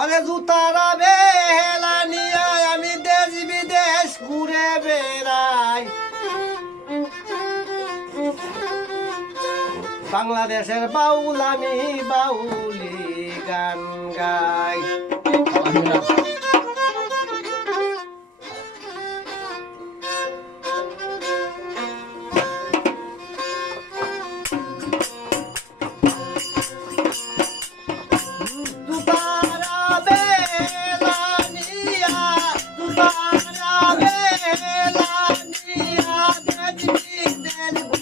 অরে জুতারা বেহেলা নিয়ে আমি দেশ বিদেশ ঘুরে বেড়াই। বাংলাদেশের বাউল, আমি বাউলি গান গাই। Hollywood.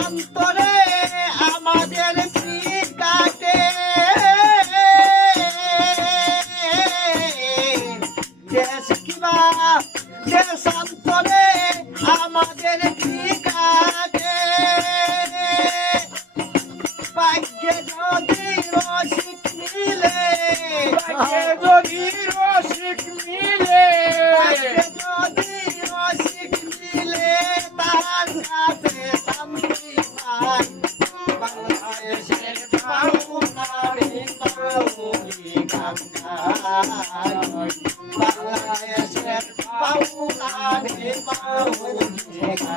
অন্তরে বাংলাদেশের পাউলা রে পাউলা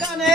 কানে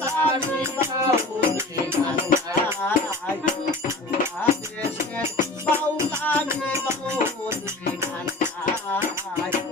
I, I, I.